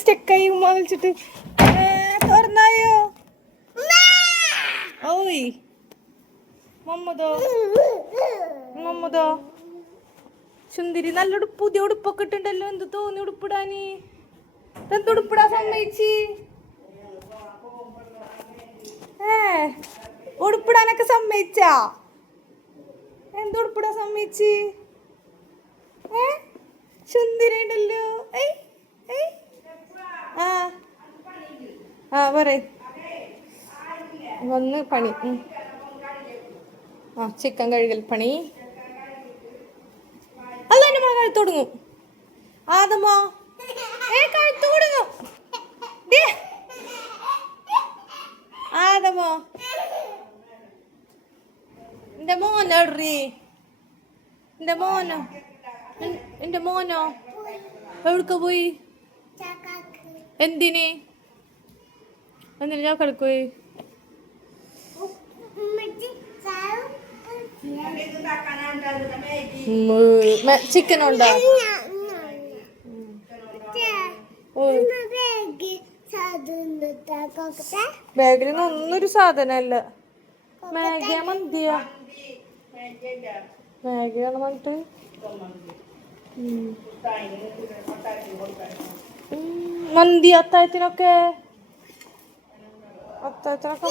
സ്റ്റെക്കായി ഉമ്മ വിളിച്ചിട്ട് തുറന്നായോ? ഓയ് മമ്മതോ സുന്ദരി നല്ല ഉടുപ്പ്, പുതിയ ഉടുപ്പൊക്കെ ഇട്ടുണ്ടല്ലോ. എന്ത് തോന്നി ഉടുപ്പിടാന്? എന്തുടുപ്പിടാ സമ്മതിച്ച്? ഉടുപ്പിടാനൊക്കെ സമ്മതിച്ചാ? എന്തുടുപ്പിടാ സമ്മതിച്ച്? സുന്ദരി ഉണ്ടല്ലോ. പറയ് വന്ന് പണി. ചിക്കൻ കഴുകൽ പണി. അല്ല എന്റെ മകൾ കഴുത്ത് തുടങ്ങും. ആദമോ കഴുത്ത് തുടങ്ങും. ആദമോ എന്റെ മോനോ എന്റെ മോനോ എവിടക്ക പോയി? എന്തിന് ചാക്കളക്ക് പോയി? ചിക്കൻ ഉണ്ടോ? ബാഗിലൊന്നും ഒന്നൊരു സാധനല്ല. മാഗിയ മന്തിയോ? മാഗിയാണ് പറഞ്ഞിട്ട് മന്തി. അത്താഴത്തിനൊക്കെ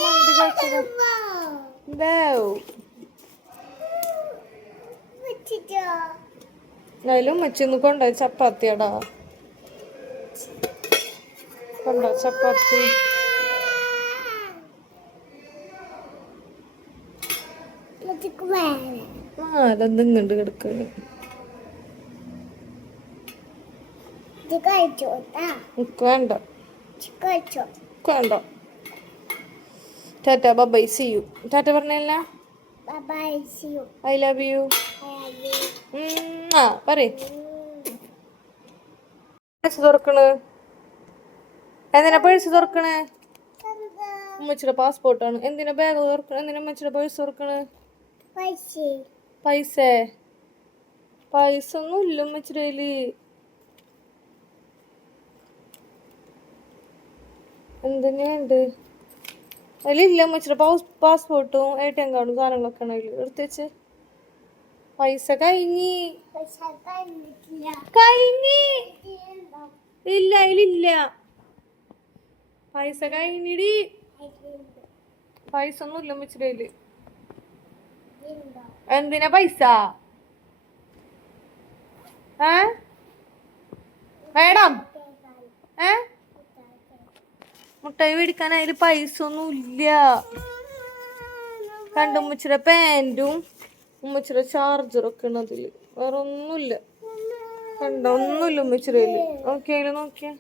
മന്തി കഴിച്ചത്. അതിലും വെച്ചൊന്ന് കൊണ്ടോ ചപ്പാത്തിയാടാ. കൊണ്ടോ ചപ്പാത്തി. അതെന്തുണ്ട് കിടക്കുന്നു. വേണ്ട വേണ്ട. Tata bye see you. Tata പറഞ്ഞല്ല. I love you. പറയ്. പേഴ്സ് തുറക്കണ്. എന്തിനാ പേഴ്സ് തുറക്കണേ? ഉമ്മച്ചിയുടെ പാസ്പോർട്ടാണ്. എന്തിനാ ബാഗ് തുറക്കണ? എന്തിനാ ഉമ്മച്ചിയുടെ പേഴ്സ് തുറക്കണ്? പൈസ ഒന്നും ഇല്ല ഉമ്മച്ചിയുടെ കയ്യില്. എന്തിനുണ്ട് അതിലില്ല. ഉമ്മച്ചിയുടെ പാസ്പോർട്ടും ATM കാർഡും സാധനങ്ങളൊക്കെ ആണ് അതിൽ എടുത്ത് വെച്ച്. പൈസ ഇല്ല അതിലില്ല. പൈസ കഴിഞ്ഞിടി. പൈസ ഒന്നും ഇല്ല ഉമ്മച്ചിയുടെ കയ്യില്. എന്തിനാ പൈസ? മേഡം മുട്ടായി മേടിക്കാൻ അതിൽ പൈസ ഒന്നും ഇല്ല. കണ്ട ഉമ്മച്ചിയുടെ പാൻറ്റും ഉമ്മച്ചിയുടെ ചാർജറൊക്കെ ആണ് അതില്. വേറെ ഒന്നുമില്ല. കണ്ട ഒന്നുമില്ല ഉമ്മച്ചിയുടെ കയ്യില്. നോക്കിയാ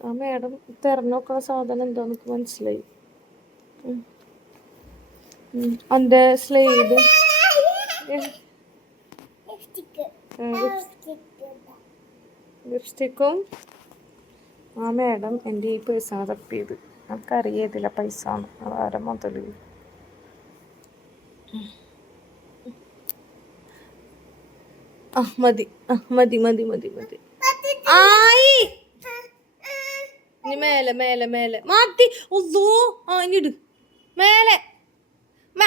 ആ മേഡം തെരഞ്ഞോക്കണ സാധനം എന്താന്ന് മനസ്സിലായി. അന്റെ സ്ലൈഡ് ലിപ്സ്റ്റിക്കും. ആ മേഡം എൻ്റെ ഈ പേഴ്സാണ് തപ്പിയത്. നമുക്കറിയത്തില്ല പൈസ ആരെ മുതല്. മതി മതി മതി മതി മതി. ആയി ഇനി മേലെ മേലെ മേലെ മതി. ഒന്നോ ഇനിട് മേലെ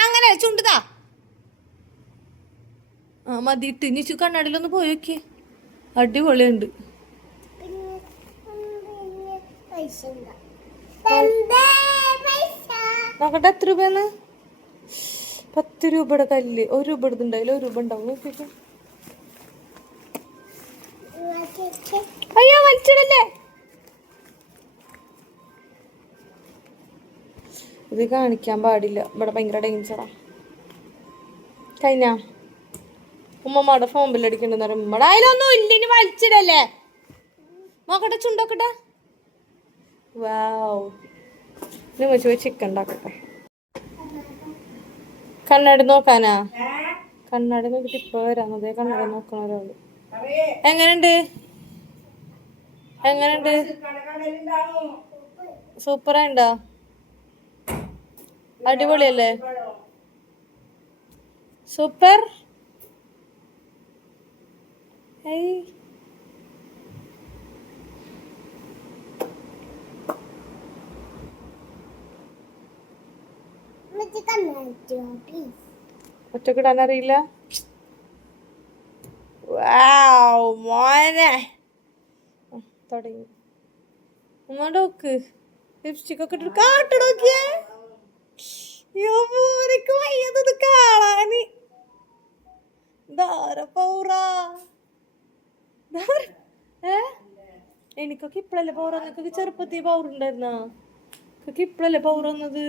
അങ്ങനെ ചുണ്ടുതാ. മതി ഇട്ട്. ഇനി കണ്ണാടിലൊന്ന് പോയി നോക്കിയേ. അടിപൊളിയുണ്ട്. നോക്കട്ടെ എത്ര രൂപന്ന്. 10 രൂപയുടെ കല്ല്. 1 രൂപ എടുത്തുണ്ടായില്ല. 1 രൂപ ഉണ്ടാവും. നോക്കിക്കോ. അയ്യോ വലിച്ചിടല്ലേ. ഇത് കാണിക്കാൻ പാടില്ല. ഇവിടെ ഭയങ്കര ഡേഞ്ചറാ. കഴിഞ്ഞ ഉമ്മമ്മയുടെ ഫോൺ ബില്ലടിക്കണ്ടെന്ന് പറയും. ഉമ്മടെ അതിലൊന്നും ഇല്ല. ഇനി വലിച്ചിടല്ലേ. നോക്കട്ടെ ചുണ്ടോക്കട്ടെ. വാവ്. ഇനി വെച്ച് ചിക്കൻ ഉണ്ടാക്കട്ടെ. കണ്ണാടി നോക്കാനാ? കണ്ണാടി നോക്കിട്ട് ഇപ്പൊ വരാന്നത്. കണ്ണാടി നോക്കണ ഒരാള്. എങ്ങനെയുണ്ട്? സൂപ്പറായിണ്ടോ? അടിപൊളിയല്ലേ? സൂപ്പർ. ഒറ്റക്കിടാൻ അറിയില്ല. മോനെ തുടങ്ങി നോക്ക്. ലിപ്സ്റ്റിക് ഒക്കെ ഇട്ടിട്ട് കാട്ടടോക്കിയേ. വയ്യത് കാണാന്. എനിക്കൊക്കെ ഇപ്പഴല്ലേ പൗർ വന്നൊക്കെ ചെറുപ്പത്തി പൗർ ഉണ്ടായിരുന്ന ഇപ്പഴല്ലേ പൗർ വന്നത്.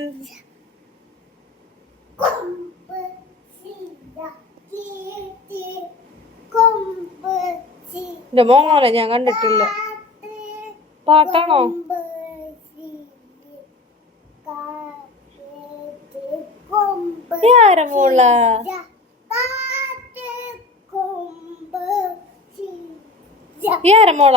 എന്റെ മോനെ ഞാൻ കണ്ടിട്ടില്ല. പാട്ടാണോ? ആരാ മോള? ആരാ മോള?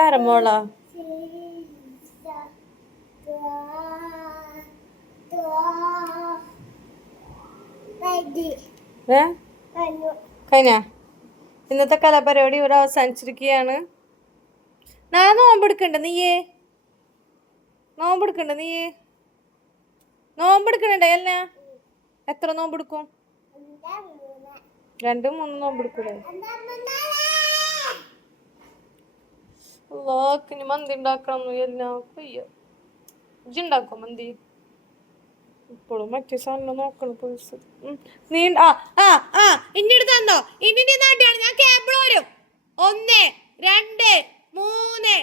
ആരാ മോള? കഴിഞ്ഞ ഇന്നത്തെ കലാപരിപാടി ഇവിടെ അവസാനിച്ചിരിക്കുകയാണ്. നാളെ നോമ്പെടുക്കണ്ട നീയേ? നോമ്പെടുക്കണ്ടേ എല്ലാ? എത്ര നോമ്പെടുക്കും? 2-3 നോമ്പെടുക്കൂലേ? ഇനി മന്തി ഉണ്ടാക്കണം എല്ലാം കൊയ്യ. ഇജ്ജുണ്ടാക്കോ മന്തി? ഇപ്പോഴും മറ്റേ സാധനം നോക്കണം. പേഴ്സ് നീ ഇന്റെ അടുത്ത് തന്നോ? ഇനി നാട്ടിയാണ് ഞാൻ കേബിൾ വരും. 1 2 3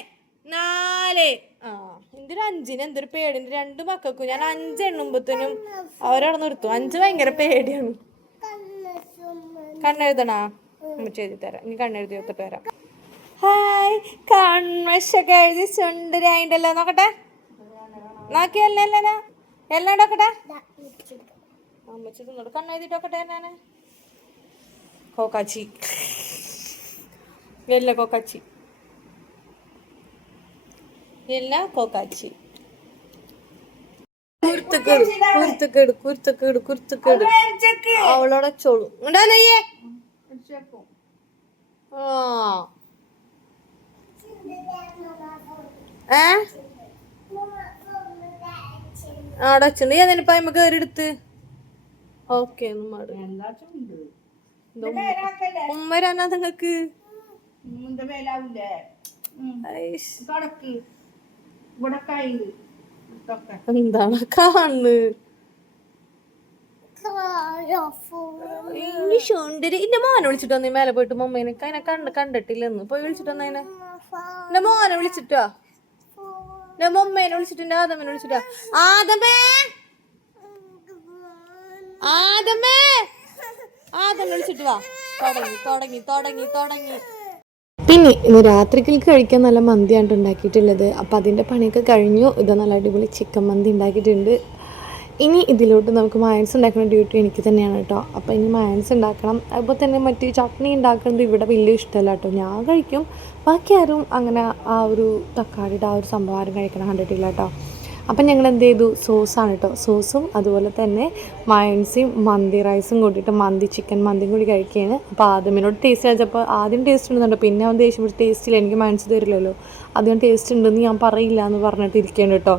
4 എന്തൊരു 5 എന്തൊരു പേടിന്റെ 2 മക്കൾക്കും ഞാൻ 5 എണ്ണുമ്പത്തേനും അവരവിടെ നിർത്തും. 5 ഭയങ്കര പേടിയാണ്. കണ്ണെഴുതണാ? ചെയ്തി തരാം. ഇനി കണ്ണെഴുതി എടുത്തിട്ട് വരാം. ഹായ്, കൺവശൊക്കെ എഴുതി ചുണ്ടരായിണ്ടല്ലോ. നോക്കട്ടെ, നോക്കിയല്ലേ എല്ലാം ഉണ്ടാക്കട്ടെ. അമ്മച്ചി തിന്നോട് കണ്ണെഴുതിട്ടോക്കട്ടെ. ഞാന് കോക്കാച്ചി എല്ലാ കോക്കാച്ചി എല്ലാ കോക്കാച്ചി കുരുത്തക്കേട് അവളോടെ ചോളൂ ഉണ്ടാന്നയ്യേ. അവിടെ വെച്ചിട്ടുണ്ട്. ഏതായാലും അമ്മ കയറി എടുത്ത്. ഓക്കെ ഉമ്മരാന്നാ നിങ്ങക്ക് എന്താണ് കാണുന്നത്? എന്റെ മോനെ വിളിച്ചിട്ട് വന്നേ. മേലെ പോയിട്ട് മമ്മേനെ അതിനെ കണ്ടിട്ടില്ലെന്ന് പോയി വിളിച്ചിട്ട് വന്നതിനെ. എന്റെ മോനെ വിളിച്ചിട്ടാ, എന്റെ മമ്മേനെ വിളിച്ചിട്ട് എന്റെ ആദമ്മേനെ വിളിച്ചിട്ടാ. ആദമ്മേ വിളിച്ചിട്ട് വാ. തുടങ്ങി. പിന്നെ ഇന്ന് രാത്രിക്ക് കഴിക്കാൻ നല്ല മന്തിയാണ് ഉണ്ടാക്കിയിട്ടുള്ളത്. അപ്പോൾ അതിൻ്റെ പണിയൊക്കെ കഴിഞ്ഞു. ഇത് നല്ല അടിപൊളി ചിക്കൻ മന്തി ഉണ്ടാക്കിയിട്ടുണ്ട്. ഇനി ഇതിലോട്ട് നമുക്ക് മയൻസ് ഉണ്ടാക്കുന്ന ഡ്യൂട്ടി എനിക്ക് തന്നെയാണ് കേട്ടോ. അപ്പോൾ ഇനി മയൻസ് ഉണ്ടാക്കണം. അതുപോലെ തന്നെ മറ്റേ ചട്നി ഉണ്ടാക്കുന്നത് ഇവിടെ വലിയ ഇഷ്ടമല്ല കേട്ടോ. ഞാൻ കഴിക്കും, ബാക്കി ആരും അങ്ങനെ ആ ഒരു തക്കാളിയുടെ ആ ഒരു സംഭവം ആരും കഴിക്കണം കണ്ടിട്ടില്ല കേട്ടോ. അപ്പം ഞങ്ങൾ എന്ത് ചെയ്തു, സോസാണ് കേട്ടോ. സോസും അതുപോലെ തന്നെ മയൻസും മന്തി റൈസും കൂട്ടിയിട്ട് ചിക്കൻ മന്തിയും കൂടി കഴിക്കുകയാണ്. അപ്പോൾ ആദ്യമിനോട് ടേസ്റ്റ് കഴിച്ചപ്പോൾ ആദ്യം ടേസ്റ്റ് ഉണ്ടെന്നുണ്ട്. പിന്നെ അവൻ ദേഷ്യം പിടിച്ച് ടേസ്റ്റില്ല, എനിക്ക് മയൻസ് തരില്ലല്ലോ, അധികം ടേസ്റ്റ് ഉണ്ടെന്ന് ഞാൻ പറയില്ല എന്ന് പറഞ്ഞിട്ട് ഇരിക്കുകയാണ് കേട്ടോ.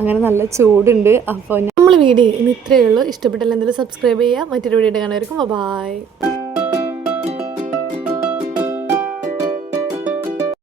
അങ്ങനെ നല്ല ചൂടുണ്ട്. അപ്പോൾ നമ്മൾ വീഡിയോ ഇന്ന് ഇത്രയേ ഉള്ളൂ. ഇഷ്ടപ്പെട്ടെല്ലാം എന്തെങ്കിലും സബ്സ്ക്രൈബ് ചെയ്യുക. മറ്റൊരു വീഡിയോ കാണുമായിരിക്കും. ബൈ.